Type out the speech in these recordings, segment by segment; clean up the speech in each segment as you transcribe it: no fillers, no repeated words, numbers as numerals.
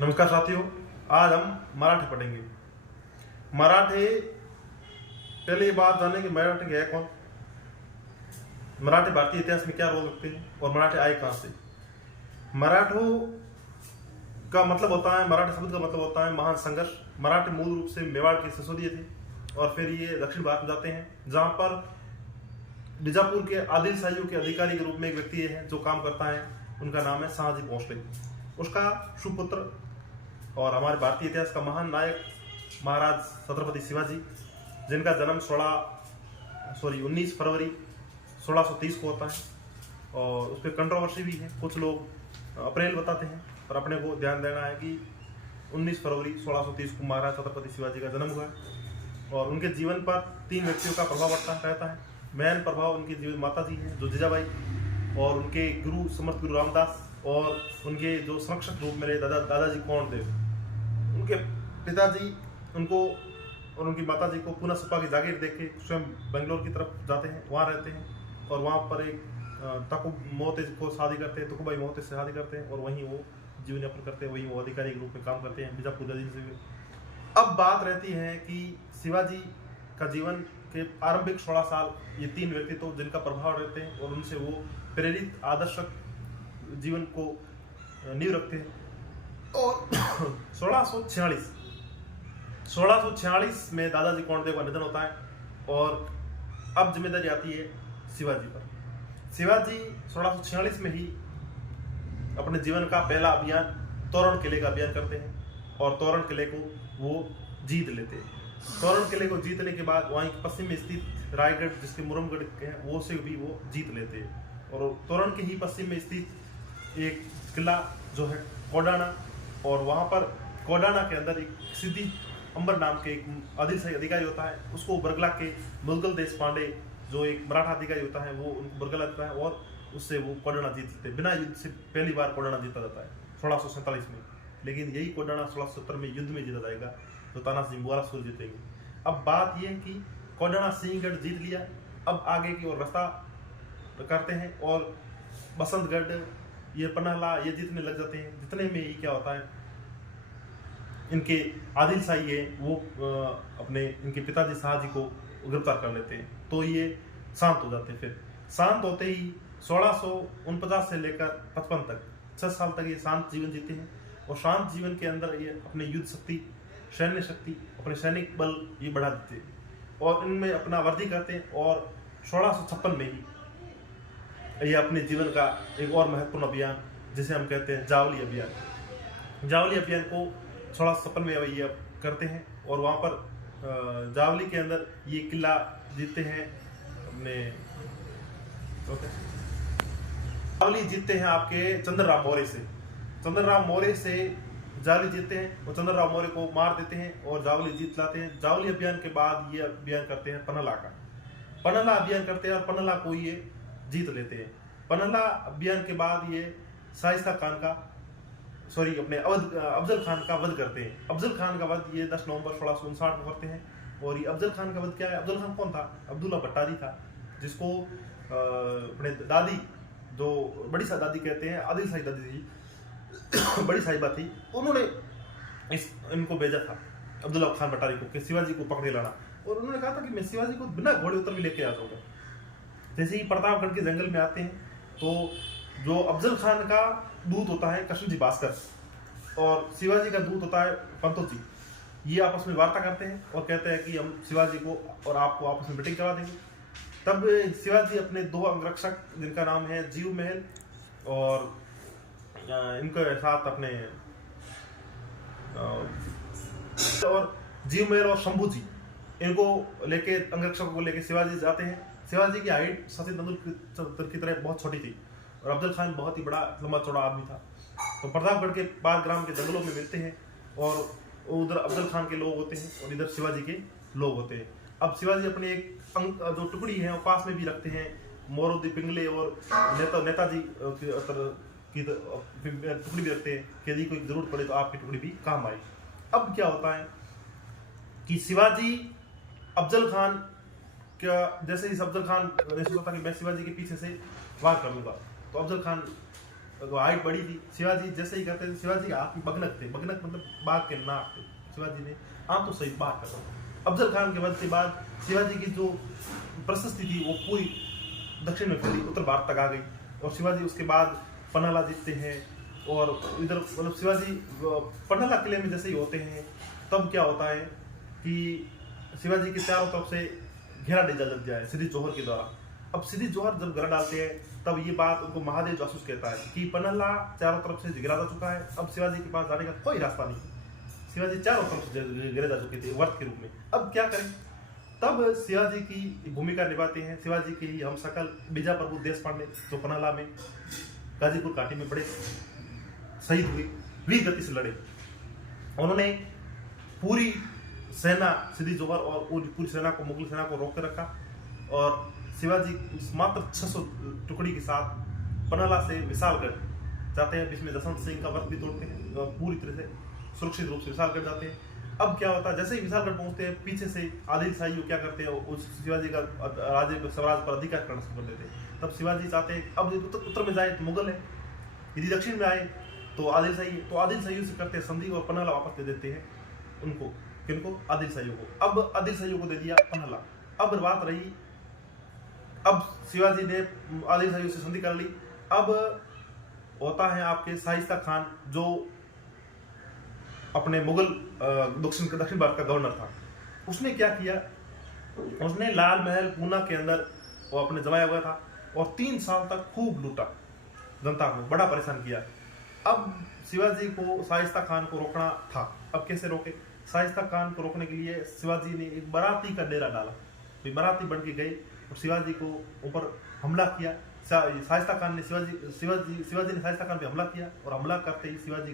नमस्कार साथियों, आज हम मराठे पढ़ेंगे। मराठे, पहले ये बात जाने कि मराठे है कौन, मराठे भारतीय इतिहास में क्या रोल रखते हैं और मराठे आए कहां से। मराठों का मतलब होता है, मराठे शब्द का मतलब होता है महान संघर्ष। मराठे मूल रूप से मेवाड़ के संसदीय थे और फिर ये दक्षिण भारत में जाते हैं, जहां पर बीजापुर के आदिलशाहियों के अधिकारी के रूप में एक व्यक्ति है जो काम करता है। उनका नाम है शाहजी भोसले। उसका सुपुत्र और हमारे भारतीय इतिहास का महान नायक महाराज छत्रपति शिवाजी, जिनका जन्म 19 फरवरी 1630 को होता है और उस पर कंट्रोवर्सी भी है। कुछ लोग अप्रैल बताते हैं, पर अपने को ध्यान देना है कि 19 फरवरी 1630 को महाराज छत्रपति शिवाजी का जन्म हुआ है। और उनके जीवन पर 3 व्यक्तियों का प्रभाव पड़ता रहता है। मेन प्रभाव उनके जीवन माता जी हैं जो जीजाबाई, और उनके गुरु समर्थ गुरु रामदास, और उनके जो संरक्षक रूप में रहे दादाजी कौंडदेव। उनके पिताजी उनको और उनकी माताजी को पुनः सपा की जागीर देके स्वयं बेंगलोर की तरफ जाते हैं, वहाँ रहते हैं और वहाँ पर एक तकुब मोहते को शादी करते हैं, तुकुबाई मोहते से शादी करते हैं और वहीं वो जीवन यापन करते हैं, वहीं वो अधिकारी के रूप में काम करते हैं बीजापुर गजीन से। अब बात रहती है कि शिवाजी का जीवन के आरंभिक 16 साल ये 3 व्यक्तित्व जिनका प्रभाव रहते हैं और उनसे वो प्रेरित आदर्शक जीवन को नींव रखते हैं। और 1646 में दादाजी कौंडदेव का निधन होता है और अब जिम्मेदारी आती है शिवाजी पर। शिवाजी 1646 में ही अपने जीवन का पहला अभियान तोरण किले का अभियान करते हैं और तोरण किले को वो जीत लेते हैं। तोरण किले को जीतने के बाद वहीं पश्चिम में स्थित रायगढ़, जिसके मुरमगढ़ है, वो से भी वो जीत लेते हैं। और तोरण के ही पश्चिम में स्थित एक किला जो है कोडाना, और वहाँ पर कोडाना के अंदर एक सिद्धि अंबर नाम के एक आदिलशाही अधिकारी होता है, उसको बरगला के मुलगल देश पांडे जो एक मराठा अधिकारी होता है वो उनको बरगला देता है और उससे वो कोडाना जीत लेते हैं। बिना युद्ध से पहली बार कोडाना जीता जाता है 1647 में। लेकिन यही कोडाना 1670 में युद्ध में जीता जाएगा, तो तानाजी मुबारकपुर जीतेंगे। अब बात यह है कि कोडाना सिंहगढ़ जीत लिया, अब आगे की ओर रास्ता करते हैं और बसंतगढ़, ये पन्नाला, ये जीतने लग जाते हैं। जितने में ही क्या होता है, इनके आदिलशाही है वो अपने इनके पिताजी शाहजी को गिरफ्तार कर लेते हैं, तो ये शांत हो जाते हैं। फिर शांत होते ही 1649 से लेकर 55 तक 6 साल तक ये शांत जीवन जीते हैं। और शांत जीवन के अंदर ये अपने युद्ध शक्ति, सैन्य शक्ति, अपने सैनिक बल ये बढ़ा देते हैं और इनमें अपना वृद्धि करते हैं। और 1656 में ही ये अपने जीवन का एक और महत्वपूर्ण अभियान, जिसे हम कहते हैं जावली अभियान, जावली अभियान को 1656 में ये करते हैं और वहाँ पर जावली के अंदर ये किला जीतते हैं अपने जावली जीतते हैं आपके चंद्रराव मौर्य से। चंद्रराव मौर्य से जावली जीतते हैं और चंद्रराव मौर्य को मार देते हैं और जावली जीत लाते हैं। जावली अभियान के बाद ये अभियान करते हैं पन्नाला का, पन्नाला अभियान करते हैं और पन्नाला को ये जीत लेते हैं। पन्नाला अभियान के बाद ये शाइस्ता खान का अपने अफजल खान का वध करते हैं। अफजल खान का वध ये 10 नवंबर 1659 को करते हैं। और ये अफजल खान का वध क्या है, अफजल खान कौन था? अब्दुल्ला भट्टारी था, जिसको अपने दादी, जो बड़ी दादी कहते हैं, आदिलशाही दादी थी, बड़ी साहिबा थी, उन्होंने इनको भेजा था अब्दुल्ला खान भट्टारी को कि शिवाजी को पकड़े लाना। और उन्होंने कहा था कि मैं शिवाजी को बिना घोड़े उतर भी लेके आता हूँ। जैसे ही प्रतापगढ़ के जंगल में आते हैं तो जो अफजल खान का दूत होता है कृष्णजी भास्कर और शिवाजी का दूत होता है पंतों जी, ये आपस में वार्ता करते हैं और कहते हैं कि हम शिवाजी को और आपको आपस में मीटिंग करवा देंगे। तब शिवाजी अपने 2 अंगरक्षक, जिनका नाम है जीव महल, और इनके साथ अपने और जीव महल और शंभू जी, इनको लेके, अंगरक्षकों को लेके शिवाजी जाते हैं। शिवाजी की हाइट सचिन तेंदुलकर की तरह बहुत छोटी थी और अफजल खान बहुत ही बड़ा लंबा चौड़ा आदमी था। तो प्रतापगढ़ के पार ग्राम के जंगलों में मिलते हैं और उधर अफजल खान के लोग होते हैं और इधर शिवाजी के लोग होते हैं। अब शिवाजी अपने एक जो टुकड़ी है वो पास में भी रखते हैं, मोरोदी पिंगले और नेताजी की टुकड़ी भी रखते हैं कि यदि कोई जरूरत पड़े तो आपकी टुकड़ी भी काम आए। अब क्या होता है कि शिवाजी अफजल खान क्या, जैसे ही अफजल खान ने सोचा था कि मैं शिवाजी के पीछे से वार करूंगा, तो अफजल खान हाइट बड़ी थी। शिवाजी जैसे ही करते थे, शिवाजी के हाथ में बगनक थे, बगनक मतलब बाघ के नाक थे। शिवाजी ने आंतों सहित बात कर। अफजल खान के वध के बाद शिवाजी की जो प्रशस्ति थी वो पूरी दक्षिण में फैली, उत्तर भारत तक आ गई। और शिवाजी उसके बाद पन्हाला जीतते हैं, और इधर मतलब शिवाजी पन्हाला किले में जैसे ही होते हैं तब क्या होता है कि शिवाजी के चारों तरफ से घेरा डाला जाता है सिद्दी जोहर के द्वारा। अब सिद्दी जोहर जब घेरा डालते हैं तब ये बात उनको महादेव जासूस कहता है कि पन्हाला चारों तरफ से घेरा जा चुका है, अब शिवाजी के पास जाने का कोई रास्ता नहीं। शिवाजी चारों तरफ से घेरे जा चुके थे वर्त के रूप में, अब क्या करें। तब शिवाजी की भूमिका निभाते हैं शिवाजी के ही हम सकल बीजा प्रभु देश पांडे, जो पन्हाला में गाजीपुर घाटी में बड़े शहीद हुए, वीर गति से लड़े। उन्होंने पूरी सेना सिद्दी जोहर और पूरी सेना को, मुगल सेना को रोक कर रखा, और शिवाजी मात्र 600 टुकड़ी के साथ पन्हाला से विशालगढ़ जाते हैं, जिसमें जसवंत सिंह का वर्क भी तोड़ते हैं और पूरी तरह से सुरक्षित रूप से विशालगढ़ जाते हैं। अब क्या होता है, जैसे ही विशालगढ़ पहुंचते हैं पीछे से आदिल शाही क्या करते हैं, उस शिवाजी का राज्य स्वराज पर अधिकार करना शुरू कर देते हैं। तब शिवाजी चाहते हैं अब उत्तर में जाए तो मुगल है, यदि दक्षिण में आए तो आदिल शाही है, तो आदिल शाही से करते हैं संधि और पन्हाला वापस दे देते हैं उनको, किनको, आदिल शाही को। अब आदिल शाही को दे दिया पन्हाला। अब बात रही, अब शिवाजी ने आदिल शाही से संधि कर ली। अब होता है आपके शाइस्ता खान, जो अपने मुगल दक्षिण भारत का गवर्नर था। उसने क्या किया, उसने लाल महल पूना के अंदर वो अपने जमाया हुआ था और 3 साल तक खूब लूटा, जनता को बड़ा परेशान किया। अब शिवाजी को शाइस्ता खान को रोकना था। अब कैसे रोके, शाइस्ता खान को रोकने के लिए शिवाजी ने एक बाराती का डेरा डाला, तो बाराती बन के गए और शिवाजी को ऊपर हमला किया। शाइस्ता खान ने शिवाजी ने शाइस्ता खान पे हमला किया, और हमला करते ही शिवाजी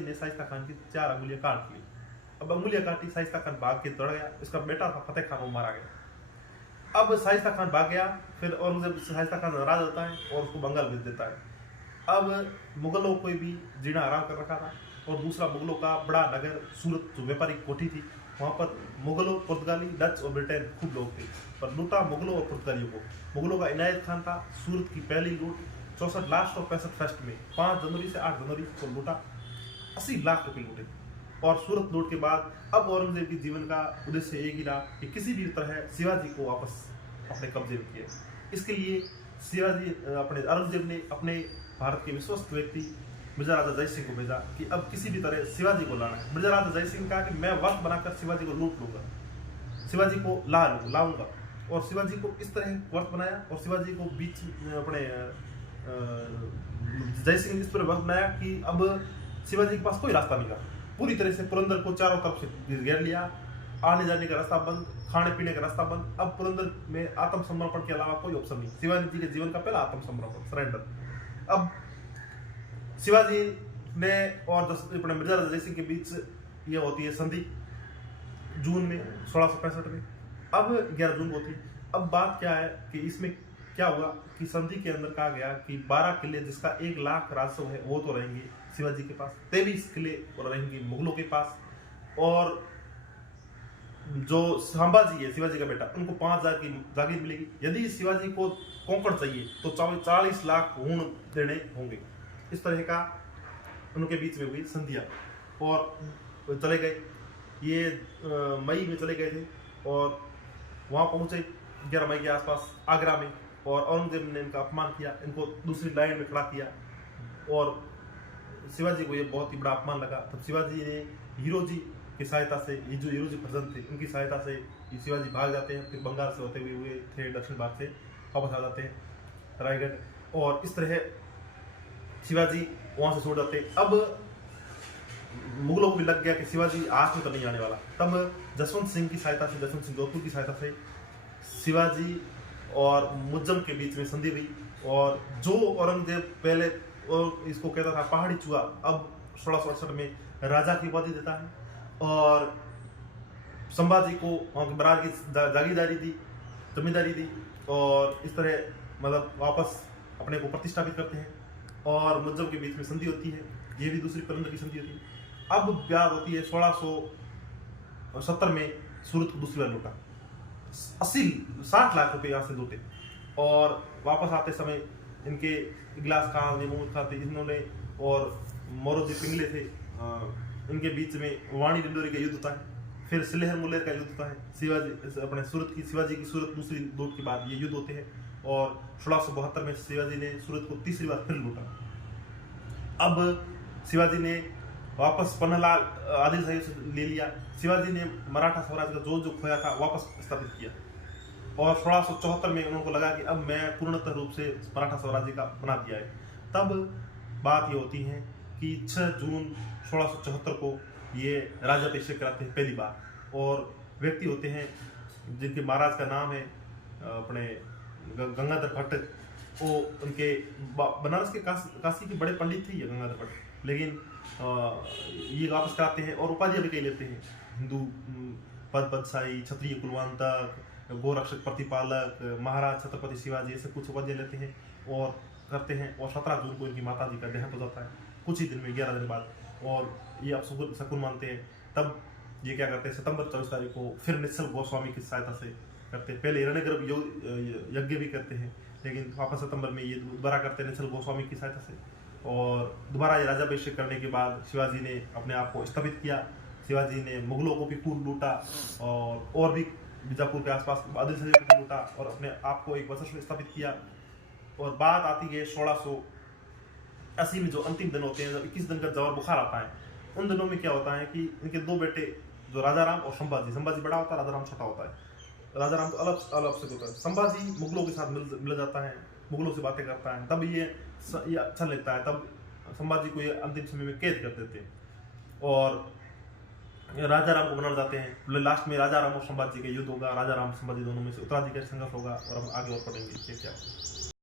ने शाइस्ता खान की 4 अंगुलियां काट ली। अब अंगुलियां काटी, शाइस्ता खान भाग के दौड़ गया, उसका बेटा था फतेह खान, वो मारा गया। अब शाइस्ता खान भाग गया, फिर औरंगजेब शाइस्ता खान नाराज होता है और उसको बंगाल भेज देता है। अब मुगलों को भी जीना आराम कर रखा था, और दूसरा मुगलों का बड़ा नगर सूरत, जो व्यापारिक कोठी थी, वहाँ पर मुगलों, पुर्तगाली, डच और ब्रिटेन खूब लोग थे, पर लूटा मुगलों और पुर्तगालियों को। मुगलों का इनायत खान था, सूरत की पहली लूट 64 लास्ट और 65 फर्स्ट में 5 जनवरी से 8 जनवरी को लूटा, 80 लाख रुपए लूटे। और सूरत लूट के बाद अब औरंगजेब के जीवन का उद्देश्य एक ही रहा कि किसी भी तरह शिवाजी को वापस अपने कब्जे में किया। इसके लिए औरंगजेब ने अपने भारत के विश्वस्त व्यक्ति मिर्जा राजा जय सिंह को भेजा कि अब किसी भी तरह शिवाजी को लाना है। मिर्जा राजा जय सिंह कहा कि मैं वक्त बनाकर शिवाजी को लूट लूंगा, शिवाजी को लाऊंगा। और शिवाजी को इस तरह वक्त बनाया, और शिवाजी को बीच अपने जय सिंह ने इस तरह वक्त बनाया कि अब शिवाजी के पास कोई रास्ता नहीं रहा। पूरी तरह से पुरंदर को चारों तरफ से घेर लिया, आने जाने का रास्ता बंद, खाने पीने का रास्ता बंद। अब पुरंदर में आत्मसमर्पण के अलावा कोई ऑप्शन नहीं। शिवाजी जी के जीवन का पहला आत्मसमर्पण, सरेंडर। अब शिवाजी ने और अपने मिर्जा राजा जय सिंह के बीच ये होती है संधि जून में 1665 में। अब 11 जून को होती है। अब बात क्या है कि इसमें क्या हुआ कि संधि के अंदर कहा गया कि 12 किले जिसका 1 लाख राजस्व है वो तो रहेंगे शिवाजी के पास, 23 किले और रहेंगे मुगलों के पास, और जो संभाजी है शिवाजी का बेटा, उनको 5000 की जागीर मिलेगी। यदि शिवाजी को कोंकण चाहिए तो 40 लाख ऊन देने होंगे। इस तरह का उनके बीच में हुई संधियां, और चले गए ये मई में चले गए थे, और वहाँ पहुँचे 11 मई के आसपास आगरा में, और औरंगजेब ने इनका अपमान किया, इनको दूसरी लाइन में खड़ा किया, और शिवाजी को ये बहुत ही बड़ा अपमान लगा। तब शिवाजी ने हीरोजी की सहायता से, ये जो हीरोजी प्रजन थे उनकी सहायता से शिवाजी भाग जाते हैं, फिर बंगाल से होते हुए थे दक्षिण भारत से वापस आ जाते हैं रायगढ़, और इस तरह शिवाजी वहाँ से छोड़ जाते। अब मुगलों को भी लग गया कि शिवाजी आज में तो नहीं आने वाला। तब जसवंत सिंह की सहायता से, जसवंत सिंह जोधपुर की सहायता से शिवाजी और मुज्जम के बीच में संधि हुई, और जो औरंगजेब पहले और इसको कहता था पहाड़ी चूहा, अब 1668 में राजा की उपाधि देता है, और संभाजी को वहाँ के बरार की जागीरदारी दी, जमींदारी दी, और इस तरह मतलब वापस अपने को प्रतिष्ठापित करते हैं। और मुज्जम के बीच में संधि होती है, ये भी दूसरी पुरंदर की संधि होती है। अब ब्याह होती है 1670 में सूरत को दूसरी बार लूटा, 60 लाख रुपए यहाँ से लूटे, और वापस आते समय इनके इगलास खान महमूद खान थे इन्होंने, और मोरोजी पिंगले थे, इनके बीच में वाणी डिंडोरी का युद्ध होता है। फिर सिलेहर मुल्लेर का युद्ध होता है, शिवाजी अपने शिवाजी की सूरत दूसरी लूट के बाद ये युद्ध होते हैं। और 1672 में शिवाजी ने सूरत को तीसरी बार फिर लूटा। अब शिवाजी ने वापस पन्नालाल आदिल शाही से ले लिया। शिवाजी ने मराठा स्वराज का जो खोया था वापस स्थापित किया। और 1674 में उनको लगा कि अब मैं पूर्णतः रूप से मराठा स्वराज्य का बना दिया है। तब बात ये होती है कि 6 जून 1674 को ये राज्याभिषेक कराते हैं पहली बार। और व्यक्ति होते हैं जिनके महाराज का नाम है अपने गंगाधर भट्ट। वो उनके बनारस के काशी के बड़े पंडित थे ये गंगाधर भट्ट, लेकिन ये वापस कराते हैं और उपाधियां भी कई लेते हैं, हिंदू पदशाही, क्षत्रिय कुलवंतक, गोरक्षक प्रतिपालक, महाराज छत्रपति शिवाजी, ऐसे कुछ उपाधियां लेते हैं और करते हैं। और 17 जून को इनकी माता जी का देहांत हो जाता है, कुछ ही दिन में 11 दिन बाद। और ये आप शकुन मानते हैं। तब ये क्या करते हैं, सितंबर 24 तारीख को फिर निश्चल गोस्वामी की सहायता से करते हैं। पहले हिरण्यगर्भ यज्ञ भी करते हैं, लेकिन वापस सितंबर में ये दोबारा करते हैं निश्चल गोस्वामी की सहायता से। और दोबारा ये राज्याभिषेक करने के बाद शिवाजी ने अपने आप को स्थापित किया। शिवाजी ने मुगलों को भी खूब लूटा और भी बीजापुर के आसपास आदिल शाही को भी लूटा और अपने आप को एक वर्चस्व स्थापित किया। और बात आती है 1680 में, जो अंतिम दिन होते हैं, जब 21 दिन का जवर बुखार आता है। उन दिनों में क्या होता है कि इनके 2 बेटे, जो राजाराम और संभाजी बड़ा होता है, राजाराम छोटा होता है। राजाराम तो अलग से होता है। संभाजी मुगलों के साथ मिल जाता है, मुगलों से बातें करता है, तब ये अच्छा लगता है। तब संभाजी को ये अंतिम समय में कैद कर देते हैं और राजाराम को बनाना जाते हैं। लास्ट में राजाराम और संभाजी का युद्ध होगा, राजाराम संभाजी दोनों में से उत्तराधिकारी संघर्ष होगा। और हम आगे और पढ़ेंगे क्या।